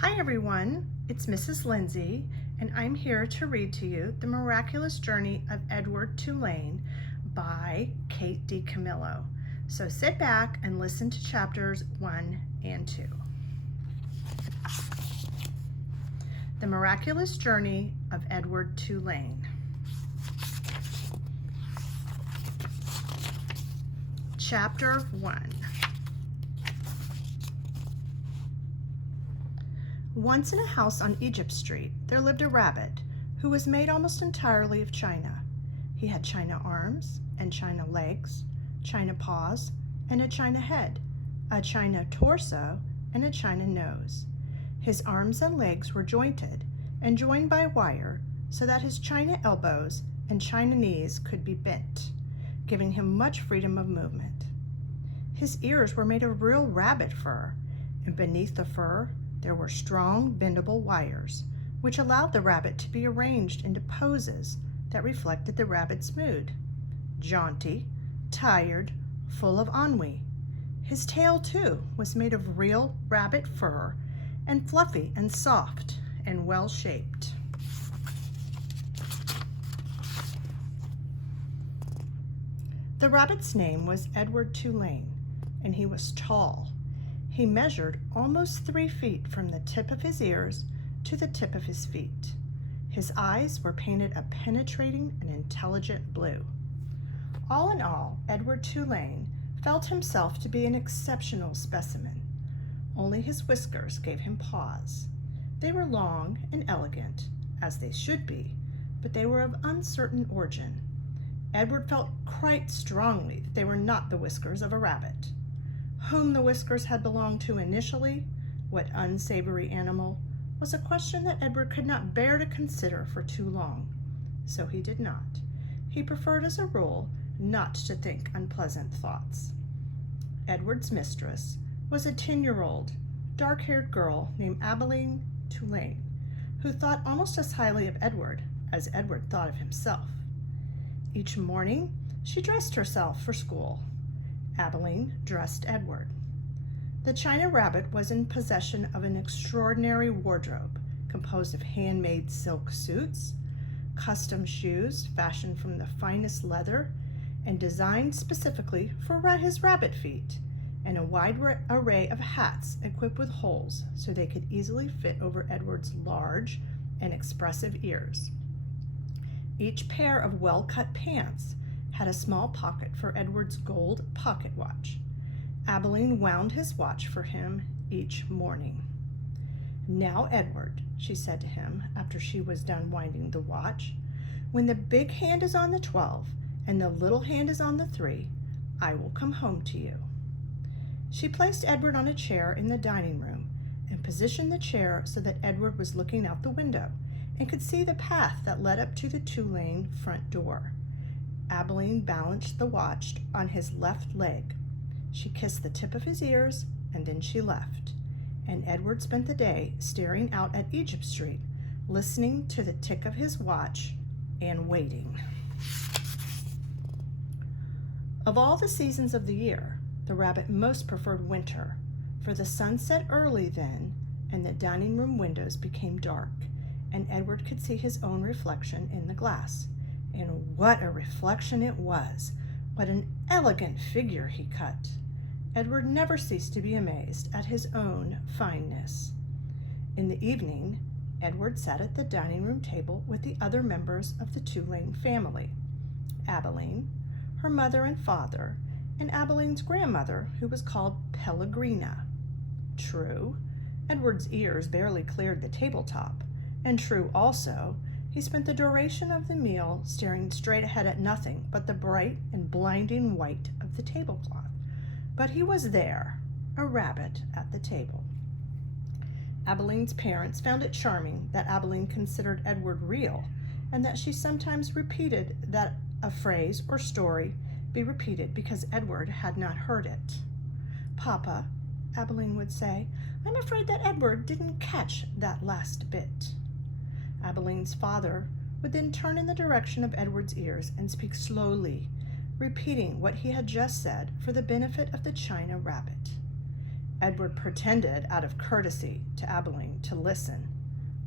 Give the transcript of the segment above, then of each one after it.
Hi everyone, it's Mrs. Lindsay, and I'm here to read to you The Miraculous Journey of Edward Tulane by Kate DiCamillo. So sit back and listen to chapters 1 and 2. The Miraculous Journey of Edward Tulane. Chapter 1. Once in a house on Egypt Street, there lived a rabbit who was made almost entirely of china. He had china arms and china legs, china paws and a china head, a china torso and a china nose. His arms and legs were jointed and joined by wire so that his china elbows and china knees could be bent, giving him much freedom of movement. His ears were made of real rabbit fur, and beneath the fur there were strong, bendable wires, which allowed the rabbit to be arranged into poses that reflected the rabbit's mood: jaunty, tired, full of ennui. His tail, too, was made of real rabbit fur and fluffy and soft and well-shaped. The rabbit's name was Edward Tulane, and he was tall. He measured almost 3 feet from the tip of his ears to the tip of his feet. His eyes were painted a penetrating and intelligent blue. All in all, Edward Tulane felt himself to be an exceptional specimen. Only his whiskers gave him pause. They were long and elegant, as they should be, but they were of uncertain origin. Edward felt quite strongly that they were not the whiskers of a rabbit. Whom the whiskers had belonged to initially, what unsavory animal, was a question that Edward could not bear to consider for too long. So he did not. He preferred, as a rule, not to think unpleasant thoughts. Edward's mistress was a 10-year-old, dark-haired girl named Abilene Tulane, who thought almost as highly of Edward as Edward thought of himself. Each morning, she dressed herself for school. Abilene dressed Edward. The china rabbit was in possession of an extraordinary wardrobe composed of handmade silk suits, custom shoes fashioned from the finest leather and designed specifically for his rabbit feet, and a wide array of hats equipped with holes so they could easily fit over Edward's large and expressive ears. Each pair of well-cut pants had a small pocket for Edward's gold pocket watch. Abilene wound his watch for him each morning. "Now, Edward," she said to him after she was done winding the watch, "when the big hand is on the 12 and the little hand is on the 3, I will come home to you." She placed Edward on a chair in the dining room and positioned the chair so that Edward was looking out the window and could see the path that led up to the Tulane front door. Abilene balanced the watch on his left leg. She kissed the tip of his ears, and then she left, and Edward spent the day staring out at Egypt Street, listening to the tick of his watch and waiting. Of all the seasons of the year, the rabbit most preferred winter, for the sun set early then, and the dining room windows became dark, and Edward could see his own reflection in the glass. And what a reflection it was! What an elegant figure he cut! Edward never ceased to be amazed at his own fineness. In the evening, Edward sat at the dining room table with the other members of the Tulane family: Abilene, her mother and father, and Abilene's grandmother, who was called Pellegrina. True, Edward's ears barely cleared the tabletop, and true also, he spent the duration of the meal staring straight ahead at nothing but the bright and blinding white of the tablecloth. But he was there, a rabbit at the table. Abilene's parents found it charming that Abilene considered Edward real, and that she sometimes repeated that a phrase or story be repeated because Edward had not heard it. "Papa," Abilene would say, "I'm afraid that Edward didn't catch that last bit." Abilene's father would then turn in the direction of Edward's ears and speak slowly, repeating what he had just said for the benefit of the china rabbit. Edward pretended, out of courtesy to Abilene, to listen,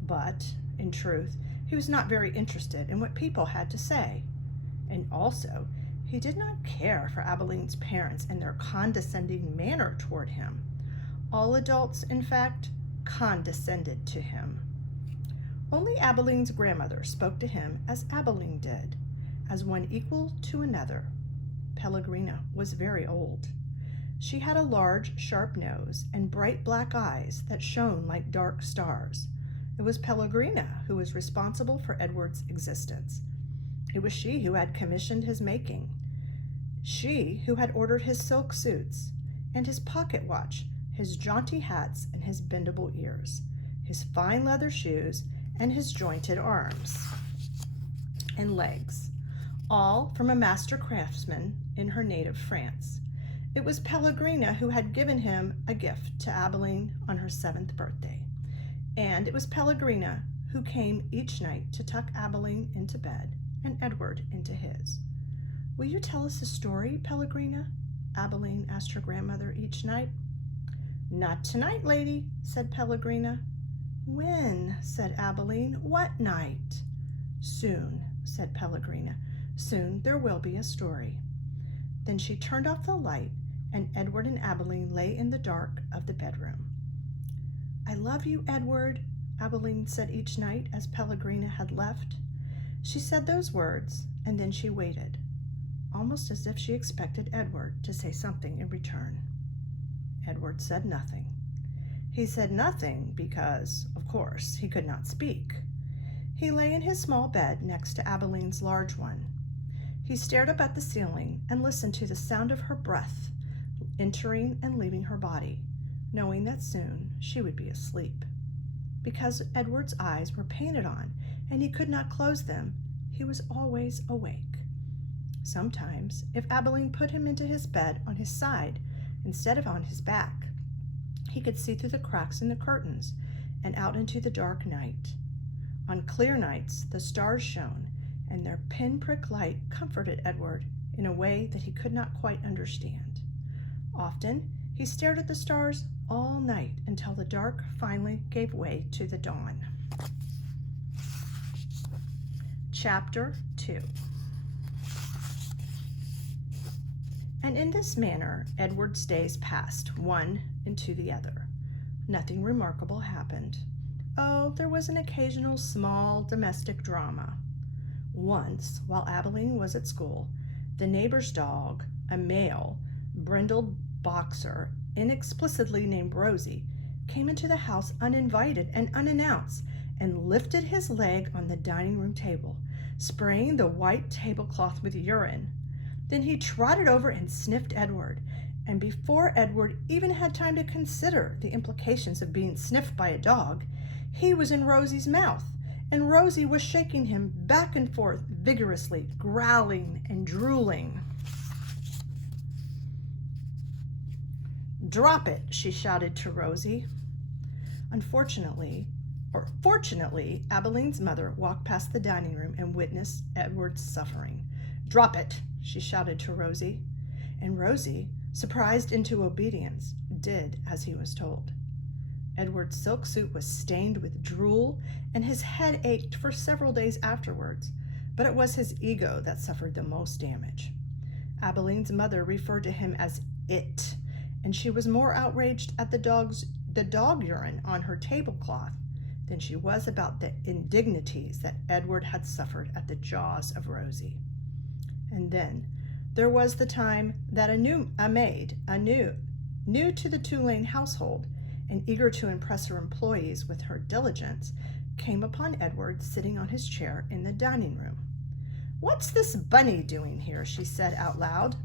but, in truth, he was not very interested in what people had to say. And also, he did not care for Abilene's parents and their condescending manner toward him. All adults, in fact, condescended to him. Only Abilene's grandmother spoke to him as Abilene did, as one equal to another. Pellegrina was very old. She had a large, sharp nose and bright black eyes that shone like dark stars. It was Pellegrina who was responsible for Edward's existence. It was she who had commissioned his making. She who had ordered his silk suits and his pocket watch, his jaunty hats and his bendable ears, his fine leather shoes and his jointed arms and legs, all from a master craftsman in her native France. It was Pellegrina who had given him a gift to Abilene on her 7th birthday, and it was Pellegrina who came each night to tuck Abilene into bed and Edward into his. "Will you tell us a story, Pellegrina?" Abilene asked her grandmother each night. "Not tonight, lady," said Pellegrina. "When?" said Abilene. "What night?" "Soon," said Pellegrina. "Soon there will be a story." Then she turned off the light, and Edward and Abilene lay in the dark of the bedroom. "I love you, Edward," Abilene said each night as Pellegrina had left. She said those words, and then she waited, almost as if she expected Edward to say something in return. Edward said nothing. He said nothing because, of course, he could not speak. He lay in his small bed next to Abilene's large one. He stared up at the ceiling and listened to the sound of her breath entering and leaving her body, knowing that soon she would be asleep. Because Edward's eyes were painted on and he could not close them, he was always awake. Sometimes, if Abilene put him into his bed on his side instead of on his back, he could see through the cracks in the curtains and out into the dark night. On clear nights, the stars shone, and their pinprick light comforted Edward in a way that he could not quite understand. Often, he stared at the stars all night until the dark finally gave way to the dawn. Chapter 2. And in this manner, Edward's days passed, one into the other. Nothing remarkable happened. Oh, there was an occasional small domestic drama. Once, while Abilene was at school, the neighbor's dog, a male, brindled boxer, inexplicably named Rosie, came into the house uninvited and unannounced and lifted his leg on the dining room table, spraying the white tablecloth with urine. Then he trotted over and sniffed Edward, and before Edward even had time to consider the implications of being sniffed by a dog, he was in Rosie's mouth, and Rosie was shaking him back and forth vigorously, growling and drooling. "Drop it," she shouted to Rosie. Fortunately, Abilene's mother walked past the dining room and witnessed Edward's suffering. "Drop it," she shouted to Rosie, and Rosie, surprised into obedience, did as he was told. Edward's silk suit was stained with drool, and his head ached for several days afterwards, but it was his ego that suffered the most damage. Abilene's mother referred to him as "it," and she was more outraged at the dog urine on her tablecloth than she was about the indignities that Edward had suffered at the jaws of Rosie. And then there was the time that a maid, new to the Tulane household and eager to impress her employees with her diligence, came upon Edward sitting on his chair in the dining room. "What's this bunny doing here?" she said out loud.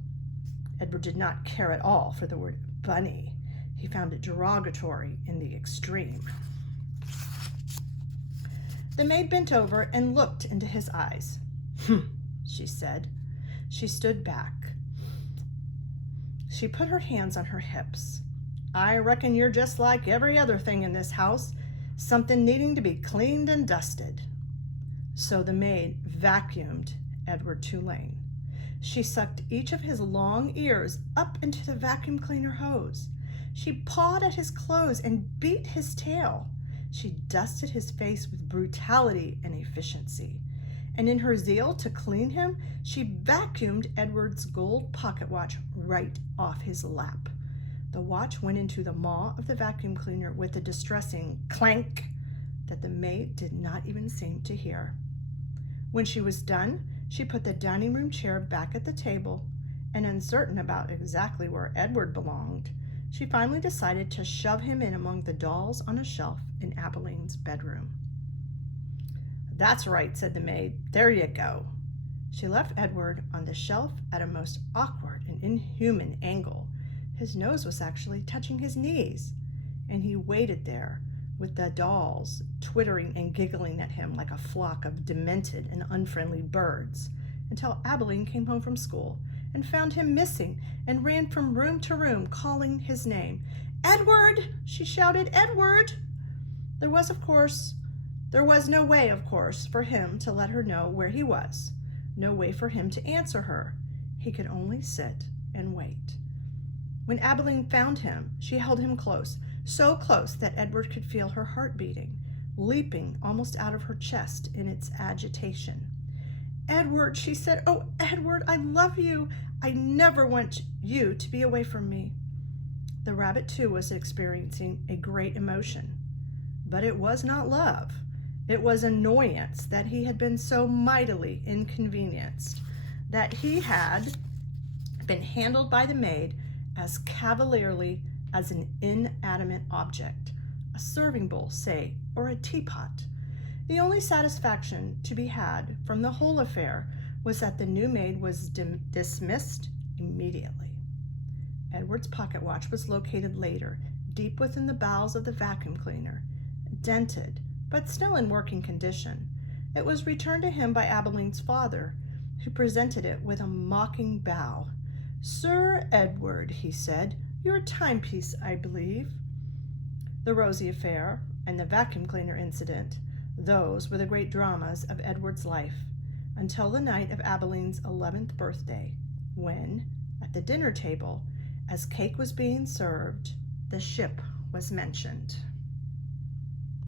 Edward did not care at all for the word bunny. He found it derogatory in the extreme. The maid bent over and looked into his eyes. She said. She stood back. She put her hands on her hips. "I reckon you're just like every other thing in this house, something needing to be cleaned and dusted." So the maid vacuumed Edward Tulane. She sucked each of his long ears up into the vacuum cleaner hose. She pawed at his clothes and beat his tail. She dusted his face with brutality and efficiency. And in her zeal to clean him, she vacuumed Edward's gold pocket watch right off his lap. The watch went into the maw of the vacuum cleaner with a distressing clank that the maid did not even seem to hear. When she was done, she put the dining room chair back at the table, and uncertain about exactly where Edward belonged, she finally decided to shove him in among the dolls on a shelf in Abeline's bedroom. "That's right," said the maid. "There you go." She left Edward on the shelf at a most awkward and inhuman angle. His nose was actually touching his knees, and he waited there with the dolls twittering and giggling at him like a flock of demented and unfriendly birds, until Abeline came home from school and found him missing and ran from room to room calling his name. "Edward!" she shouted. "Edward!" There was no way, of course, for him to let her know where he was. No way for him to answer her. He could only sit and wait. When Abeline found him, she held him close, so close that Edward could feel her heart beating, leaping almost out of her chest in its agitation. "Edward," she said. "Oh, Edward, I love you. I never want you to be away from me." The rabbit, too, was experiencing a great emotion. But it was not love. It was annoyance that he had been so mightily inconvenienced, that he had been handled by the maid as cavalierly as an inanimate object, a serving bowl, say, or a teapot. The only satisfaction to be had from the whole affair was that the new maid was dismissed immediately. Edward's pocket watch was located later, deep within the bowels of the vacuum cleaner, dented, but still in working condition. It was returned to him by Abeline's father, who presented it with a mocking bow. "Sir Edward," he said, "your timepiece, I believe." The Rosie affair and the vacuum cleaner incident, those were the great dramas of Edward's life, until the night of Abeline's 11th birthday, when, at the dinner table, as cake was being served, the ship was mentioned.